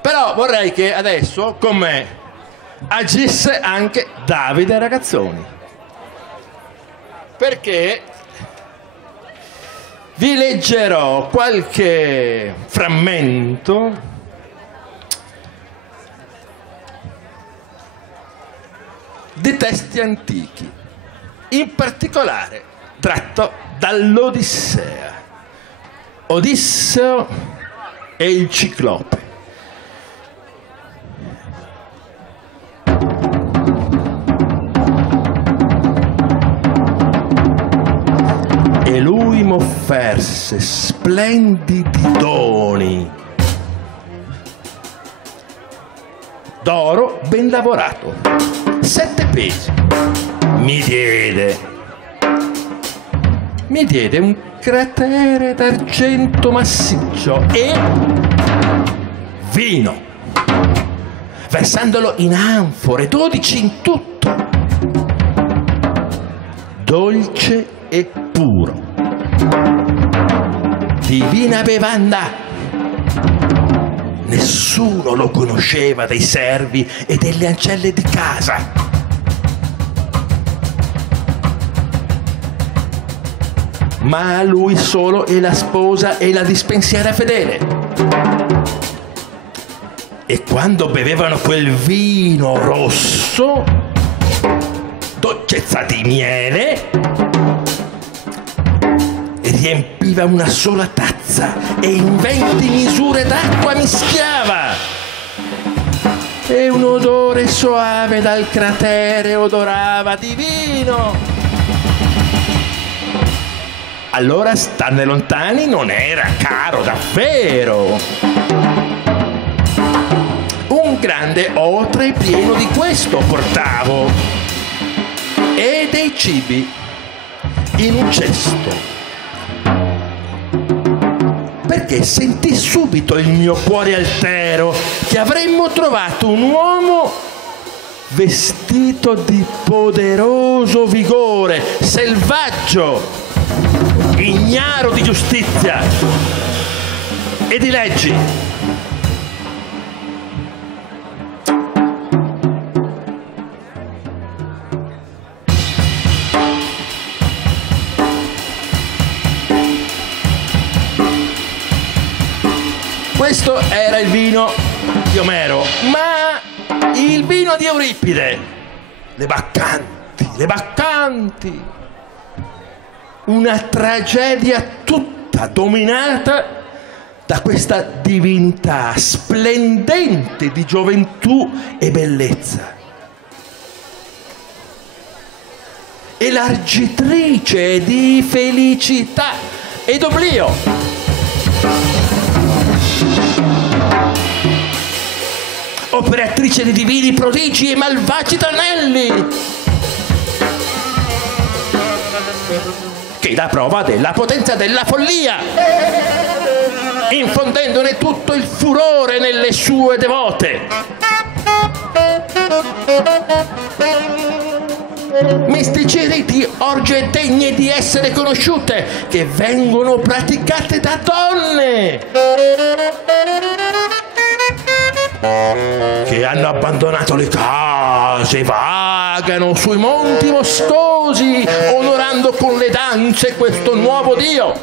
Però vorrei che adesso con me agisse anche Davide Ragazzoni, perché vi leggerò qualche frammento di testi antichi, in particolare tratto dall'Odissea. Odisseo e il Ciclope. E lui m'offerse splendidi doni d'oro ben lavorato, 7 pesi. Mi diede un cratere d'argento massiccio e vino, versandolo in anfore, 12 in tutto, dolce e puro, divina bevanda. Nessuno lo conosceva dei servi e delle ancelle di casa. Ma lui solo e la sposa e la dispensiera fedele. E quando bevevano quel vino rosso, dolcezza di miele, riempiva una sola tazza e in 20 misure d'acqua mischiava. E un odore soave dal cratere odorava di vino. Allora, starne lontani non era caro davvero. Un grande otre pieno di questo portavo e dei cibi in un cesto, perché sentì subito il mio cuore altero che avremmo trovato un uomo vestito di poderoso vigore, selvaggio, ignaro di giustizia e di leggi. Questo era il vino di Omero, ma il vino di Euripide, le Baccanti, una tragedia tutta dominata da questa divinità splendente di gioventù e bellezza, elargitrice di felicità ed oblio. Operatrice di divini prodigi e malvagi tranelli, che dà prova della potenza della follia, infondendone tutto il furore nelle sue devote. Mistici riti, orge degne di essere conosciute, che vengono praticate da donne che hanno abbandonato le case, vagano sui monti boscosi, onorando con le danze questo nuovo dio.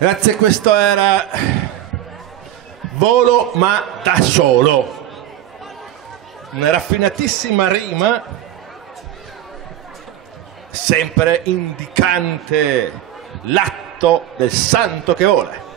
Grazie, questo era Volo ma da solo, una raffinatissima rima, sempre indicante l'atto del santo che vola.